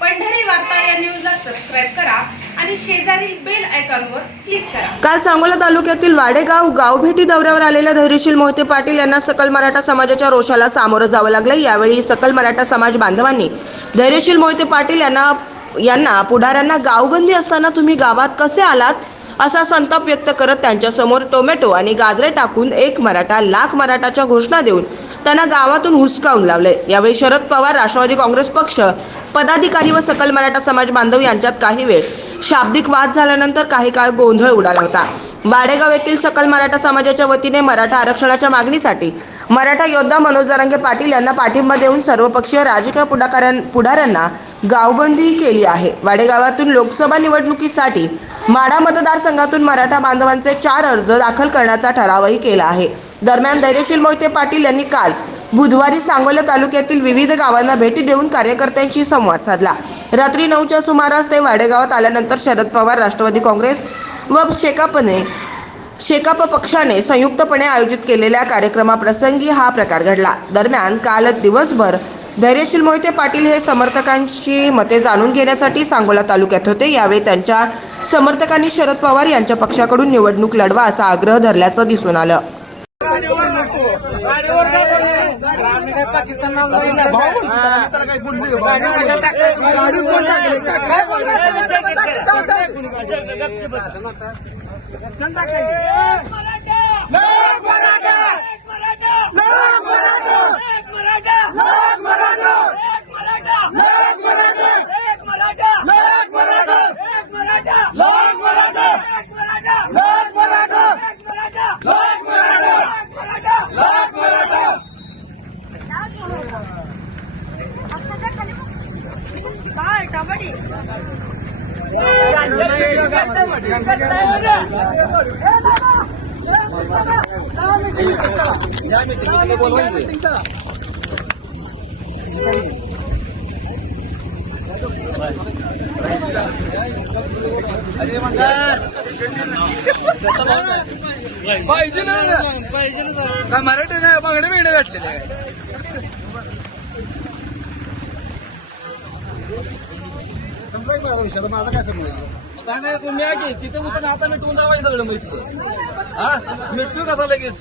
पंढरी वार्ता या न्यूजला सबस्क्राईब करा आणि शेजारील बेल आयकॉनवर क्लिक करा. काल सांगोला तालुक्यातील वाडेगाव गावभेटी दौऱ्यावर आलेल्या धैर्यशील मोहिते पाटील यांना सकल मराठा समाजाच्या रोषाला सामोरं जावं लागलं. यावेळी सकल मराठा समाज बांधवांनी धैर्यशील मोहिते पाटील यांना यांना पुढाऱ्यांना गावबंदी असताना तुम्ही गावात कसे आलात? असा संताप व्यक्त करत त्यांच्यासमोर टोमॅटो आणि गाजरे टाकून एक मराठा लाख मराठाच्या घोषणा देऊन त्यांना गावातून हुसकावून लावले यावेळी शरद पवार राष्ट्रवादी काँग्रेस पक्ष पदाधिकारी व सकल मराठा समाज बांधव यांच्यात काही वेळ शाब्दिक वाद झाल्यानंतर काही काळ गोंधळ उडाला होता वाडेगाव येथील सकल मराठा समाजाच्या वतीने मराठा आरक्षणाच्या मागणीसाठी मराठा योद्धा मनोज जरांगे पाटील यांना पाठिंबा देऊन सर्वपक्षीय राजकीय पुढाकारां पुढाऱ्यांना गावबंदी केली आहे. वाडेगावातून लोकसभा निवडणुकीसाठी माडा मतदारसंघातून मराठा बांधवांचे चार अर्ज दाखल करण्याचा ठरावही केला आहे. दरम्यान धैर्यशील मोहिते पाटील यांनी काल बुधवारी सांगोला तालुक्यातील विविध गावांना भेटी देऊन कार्यकर्त्यांशी संवाद साधला. रात्री नऊच्या सुमारास ते वाडेगावात आल्यानंतर शरद पवार राष्ट्रवादी काँग्रेस व शेकापने शेकाप पक्षाने संयुक्तपणे आयोजित केलेल्या कार्यक्रमाप्रसंगी हा प्रकार घडला. दरम्यान काल दिवसभर धैर्यशील मोहिते पाटील हे समर्थकांची मते जाणून घेण्यासाठी सांगोला तालुक्यात होते. यावेळी त्यांच्या समर्थकांनी शरद पवार यांच्या पक्षाकडून निवडणूक लढवा असा आग्रह धरल्याचं दिसून आलं. काय कबड्डी पाहिजे ना पाहिजे ना काय मराठी नाही बांगडे बिंगडे भेटलेले काय माझं काय समजलं काय नाही तुम्ही आहे की. तिथे उठून आता मिटवून जावायचं सगळं माहिती हा? मिटू कसा लगेच?